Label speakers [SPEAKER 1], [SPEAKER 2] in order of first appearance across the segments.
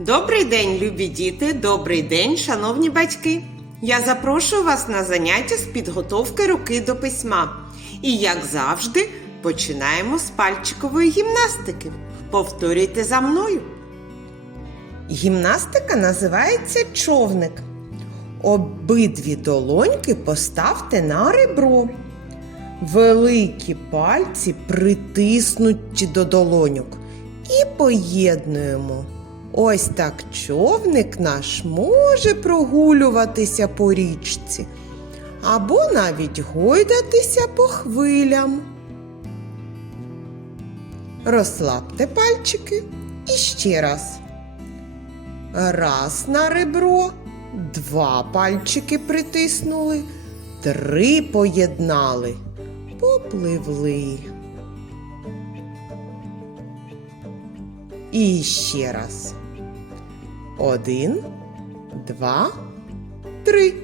[SPEAKER 1] Добрий день, любі діти! Добрий день, шановні батьки! Я запрошую вас на заняття з підготовки руки до письма. І, як завжди, починаємо з пальчикової гімнастики. Повторюйте за мною. Гімнастика називається човник. Обидві долоньки поставте на ребро. Великі пальці притиснуті до долоньок і поєднуємо. Ось так човник наш може прогулюватися по річці або навіть гойдатися по хвилям. Розслабте пальчики і ще раз. Раз на ребро, два пальчики притиснули, три поєднали, попливли. І ще раз. Один, два, три.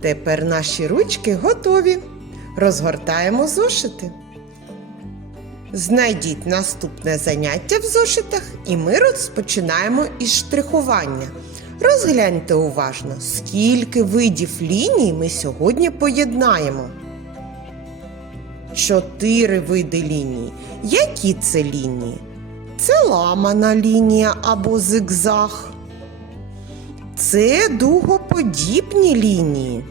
[SPEAKER 1] Тепер наші ручки готові. Розгортаємо зошити. Знайдіть наступне заняття в зошитах, і ми розпочинаємо із штрихування. Розгляньте уважно, скільки видів ліній ми сьогодні поєднаємо. Чотири види лінії. Які це лінії? Це ламана лінія або зигзаг. Це дугоподібні лінії.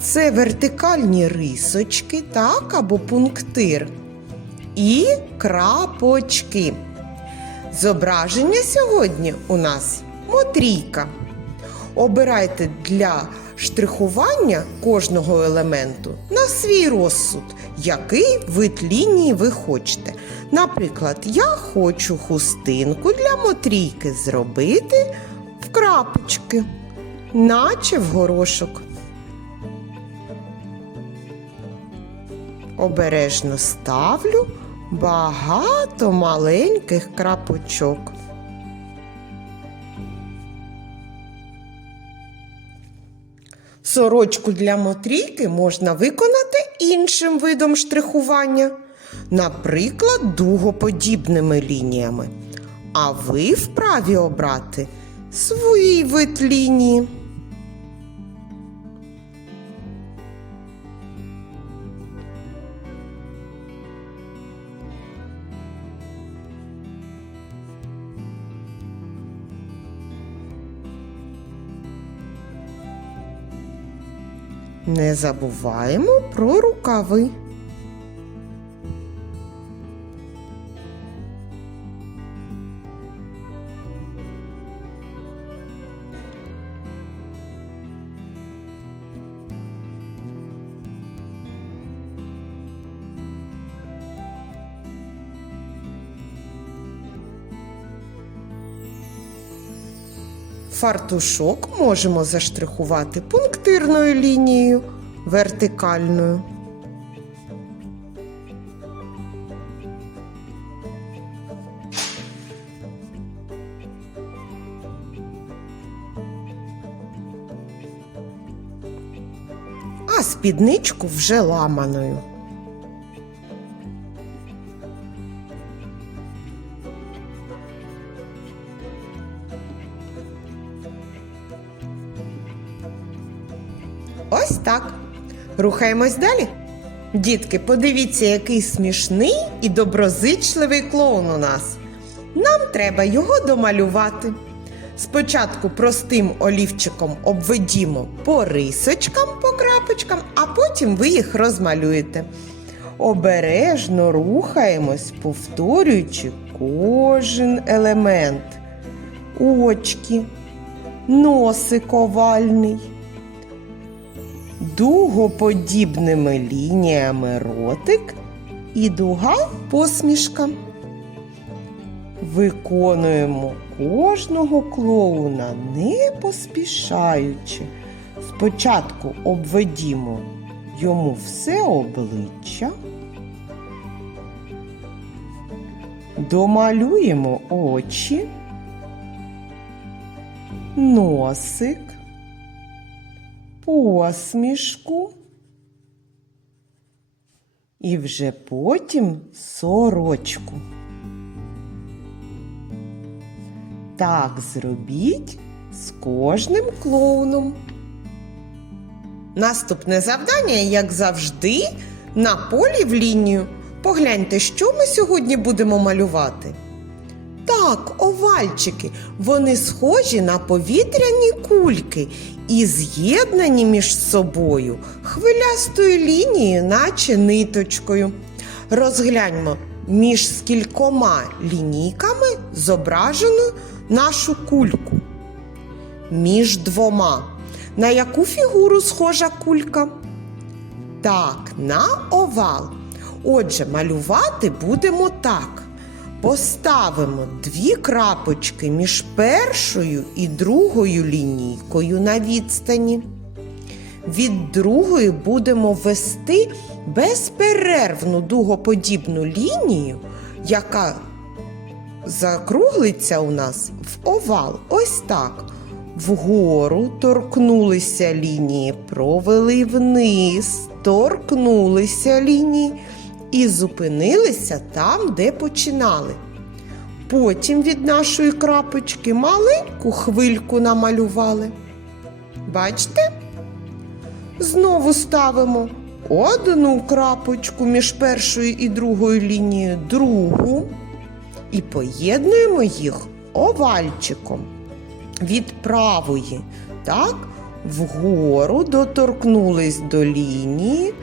[SPEAKER 1] Це вертикальні рисочки, так, або пунктир. І крапочки. Зображення сьогодні у нас мотрійка. Обирайте для штрихування кожного елементу на свій розсуд, який вид лінії ви хочете. Наприклад, я хочу хустинку для мотрійки зробити в крапочки, наче в горошок. Обережно ставлю багато маленьких крапочок. Сорочку для мотрійки можна виконати іншим видом штрихування, наприклад, дугоподібними лініями. А ви вправі обрати свій вид лінії. Не забуваємо про рукави. Фартушок можемо заштрихувати пунктирною лінією, вертикальною. А спідничку вже ламаною. Рухаємось далі. Дітки, подивіться, який смішний і доброзичливий клоун у нас. Нам треба його домалювати. Спочатку простим олівчиком обведімо по рисочкам, по крапочкам, а потім ви їх розмалюєте. Обережно рухаємось, повторюючи кожен елемент. Очки, носик овальний дугоподібними лініями ротик і дуга посмішка. Виконуємо кожного клоуна не поспішаючи. Спочатку обведімо йому все обличчя, домалюємо очі, носик посмішку і вже потім сорочку. Так зробіть з кожним клоуном. Наступне завдання, як завжди, на полі в лінію. Погляньте, що ми сьогодні будемо малювати. Так, овальчики, вони схожі на повітряні кульки і з'єднані між собою хвилястою лінією, наче ниточкою. Розгляньмо, між скількома лінійками зображено нашу кульку. Між двома. На яку фігуру схожа кулька? Так, на овал. Отже, малювати будемо так. Поставимо дві крапочки між першою і другою лінійкою на відстані. Від другої будемо вести безперервну дугоподібну лінію, яка закруглиться у нас в овал. Ось так. Вгору торкнулися лінії, провели вниз, торкнулися лінії і зупинилися там, де починали. Потім від нашої крапочки маленьку хвильку намалювали. Бачите? Знову ставимо одну крапочку між першою і другою лінією, другу і поєднуємо їх овальчиком від правої. Так, вгору доторкнулись до лінії,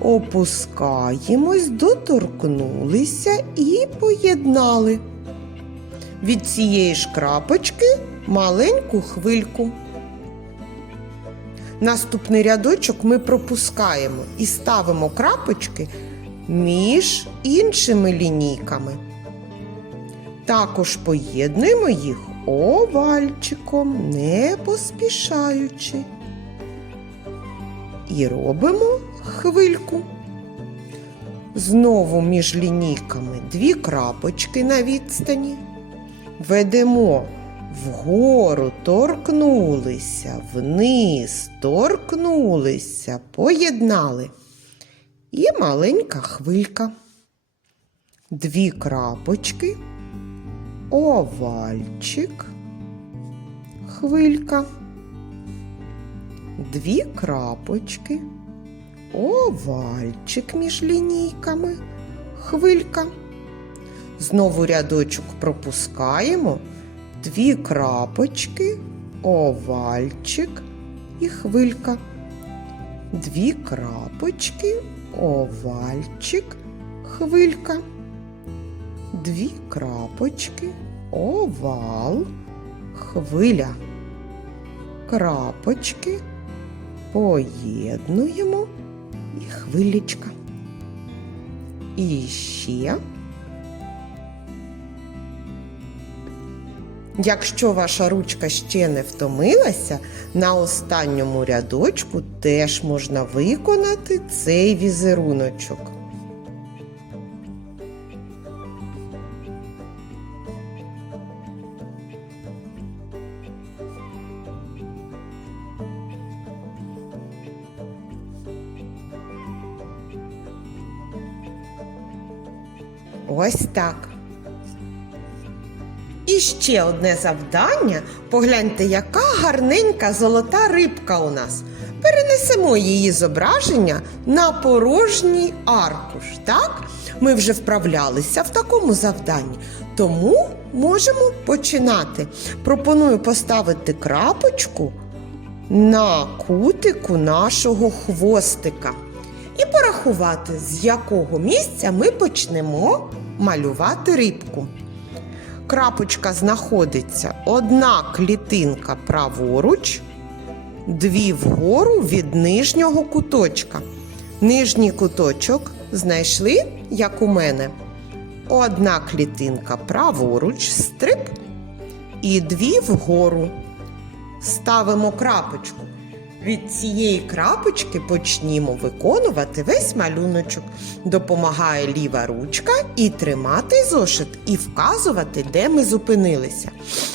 [SPEAKER 1] опускаємось, доторкнулися і поєднали. Від цієї ж крапочки маленьку хвильку. Наступний рядочок ми пропускаємо і ставимо крапочки між іншими лінійками. Також поєднуємо їх овальчиком, не поспішаючи. І робимо хвильку. Знову між лінійками дві крапочки на відстані. Ведемо вгору, торкнулися, вниз, торкнулися, поєднали. І маленька хвилька. Дві крапочки овальчик, хвилька, дві крапочки, овальчик між лінійками, хвилька. Знову рядочок пропускаємо, дві крапочки, овальчик і хвилька. Дві крапочки, овальчик, хвилька. Дві крапочки, овал, хвиля. Крапочки. Поєднуємо і хвилечка. І ще. Якщо ваша ручка ще не втомилася, на останньому рядочку теж можна виконати цей візеруночок. Ось так. І ще одне завдання. Погляньте, яка гарненька золота рибка у нас. Перенесемо її зображення на порожній аркуш. Так? Ми вже вправлялися в такому завданні, тому можемо починати. Пропоную поставити крапочку на кутику нашого хвостика і порахувати, з якого місця ми почнемо малювати рибку. Крапочка знаходиться одна клітинка праворуч, дві вгору від нижнього куточка. Нижній куточок знайшли, як у мене. Одна клітинка праворуч, стрип, і дві вгору. Ставимо крапочку. Від цієї крапочки почнімо виконувати весь малюночок. Допомагає ліва ручка і тримати зошит, і вказувати, де ми зупинилися.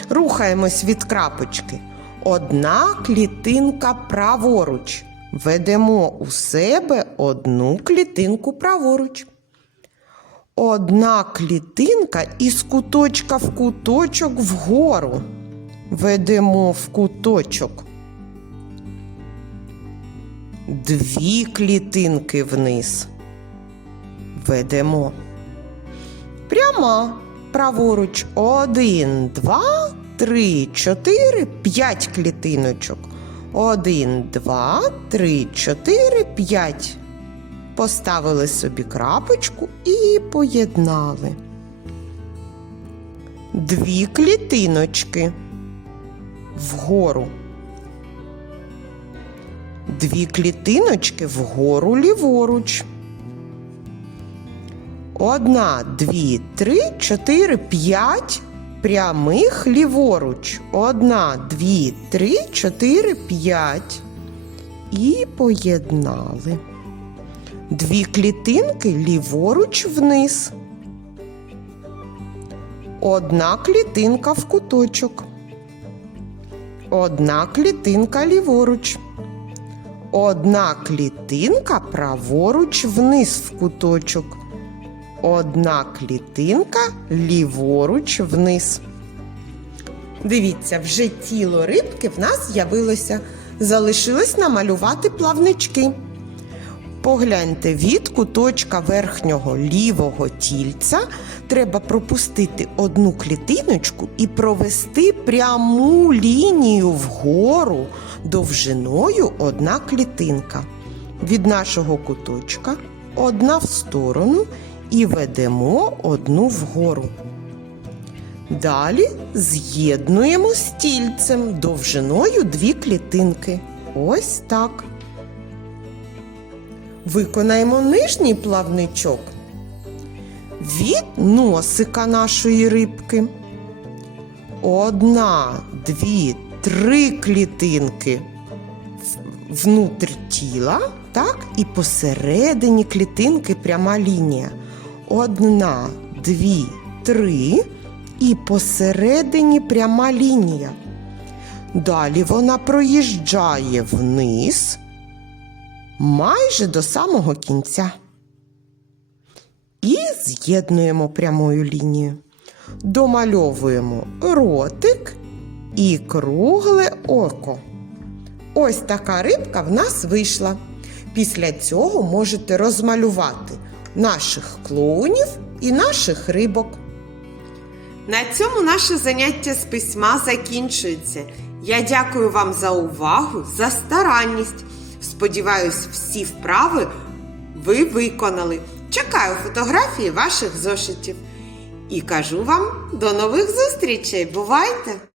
[SPEAKER 1] Рухаємось від крапочки. Одна клітинка праворуч. ведемо у себе одну клітинку праворуч. Одна клітинка із куточка в куточок вгору. Ведемо в куточок. Дві клітинки вниз. Ведемо. Пряма. Праворуч. Один, два, три, чотири, п'ять клітиночок. Один, два, три, чотири, п'ять. Поставили собі крапочку і поєднали. Дві клітиночки вгору. Дві клітиночки вгору ліворуч. Одна, дві, три, чотири, п'ять прямих ліворуч. Одна, дві, три, чотири, п'ять. І поєднали. Дві клітинки ліворуч вниз. Одна клітинка в куточок. Одна клітинка ліворуч. Одна клітинка праворуч вниз в куточок. Одна клітинка ліворуч вниз. Дивіться, вже тіло рибки в нас з'явилося. Залишилось намалювати плавнички. Погляньте, від куточка верхнього лівого тільця треба пропустити одну клітиночку і провести пряму лінію вгору довжиною одна клітинка. Від нашого куточка одна в сторону і ведемо одну вгору. Далі з'єднуємо з тільцем довжиною дві клітинки. Ось так. Виконаємо нижній плавничок від носика нашої рибки. Одна, дві, три клітинки внутрь тіла, так, і посередині клітинки пряма лінія. Одна, дві, три, і посередині пряма лінія. Далі вона проїжджає вниз майже до самого кінця. І з'єднуємо прямою лінією. Домальовуємо ротик і кругле око. Ось така рибка в нас вийшла. Після цього можете розмалювати наших клоунів і наших рибок. На цьому наше заняття з письма закінчується. Я дякую вам за увагу, за старанність. Сподіваюсь, всі вправи ви виконали. Чекаю фотографії ваших зошитів. І кажу вам до нових зустрічей. Бувайте!